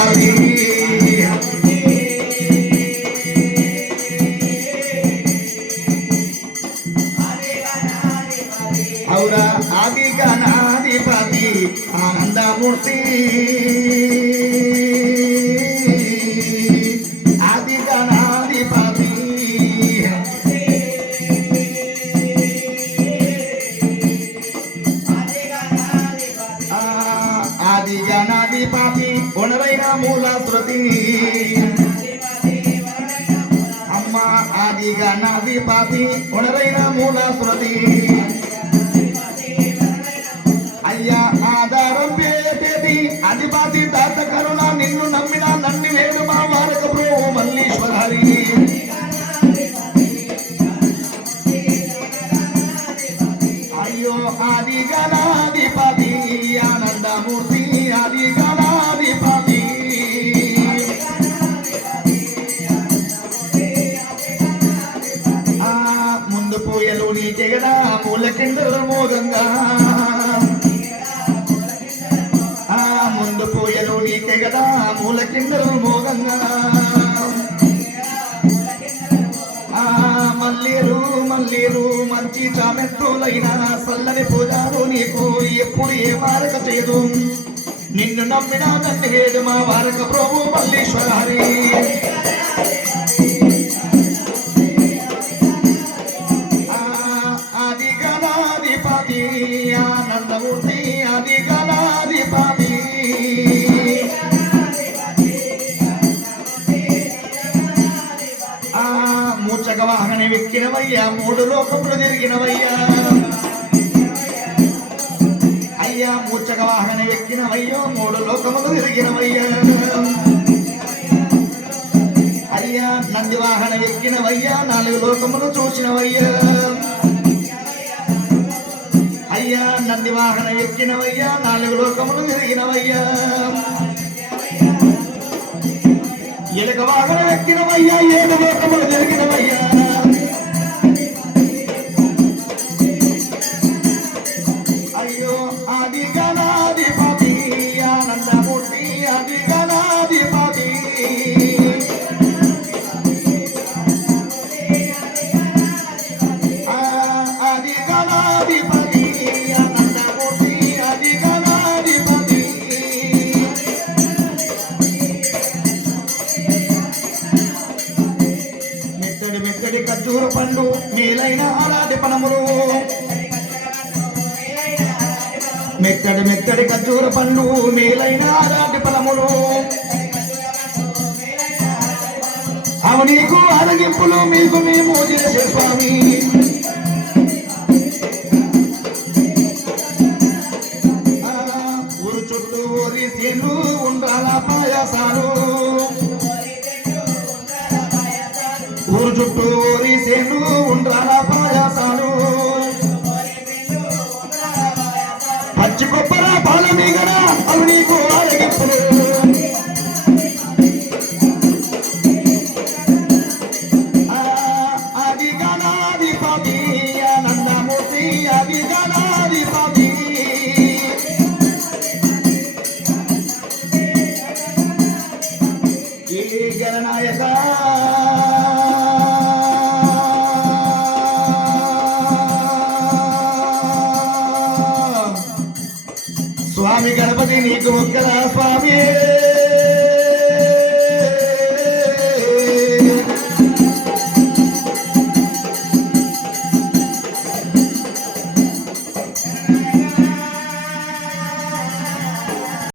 మల్లీశ్వరి ఆది గణాధిపతి ఆనందమూర్తి మూల శృతి. అమ్మ ఆది గణాధిపతి గుణవైన మూల శృతి. అయ్యా ఆధారం పేటేది అధిపతి తాత కరుణ నిన్ను నమ్మిన నన్ను వేడు మా వారక బ్రో మల్లీశ్వరి అయ్యో ఆది గణాధిపతి పూయలు పూల కదా మోగంగా. ఆ ముందు పూయలు నీకే కదా మూల కింద మోగంగా. ఆ మల్లీలు మల్లీలు మంచి చామెత్తులైన సల్లని పూజారు నీకు ఎప్పుడు ఏ మారక చేయదు. నిన్ను నమ్మిన తండ్రి మా వారక ప్రభు మల్లీశ్వరి వాహన మూడు లోకములు తిరిగినవయ్యా అయ్యా మూచక వాహన ఎక్కినవయ్యో మూడు లోకములు తిరిగినవయ్యా అయ్యా నంది వాహన ఎక్కినవయ్యా నాలుగు లోకములు చూసినవయ్యా. అయ్యా నంది వాహన ఎక్కినవయ్యా నాలుగు లోకములు తిరిగినవయ్యా ఎలుక వాహన ఎక్కినవయ్యా ఏడు లోకములు తిరిగినవయ్యా ఖర్జూర పండు మేలైన ఆరాటి పనములు మెత్తడి మెత్తడి ఖర్జూర పండు మేలైన ఆరాటి ఫలములు. అవి నీకు ఆరగింపులు మీకు మేము చేసే స్వామి. ఊరు చుట్టూ ఓరి సీన్లు ఉండాల పాయాసాలు. పచ్చి కొబ్బర పాల అవి నీకు ఆరగింపులు. y con calafamiento.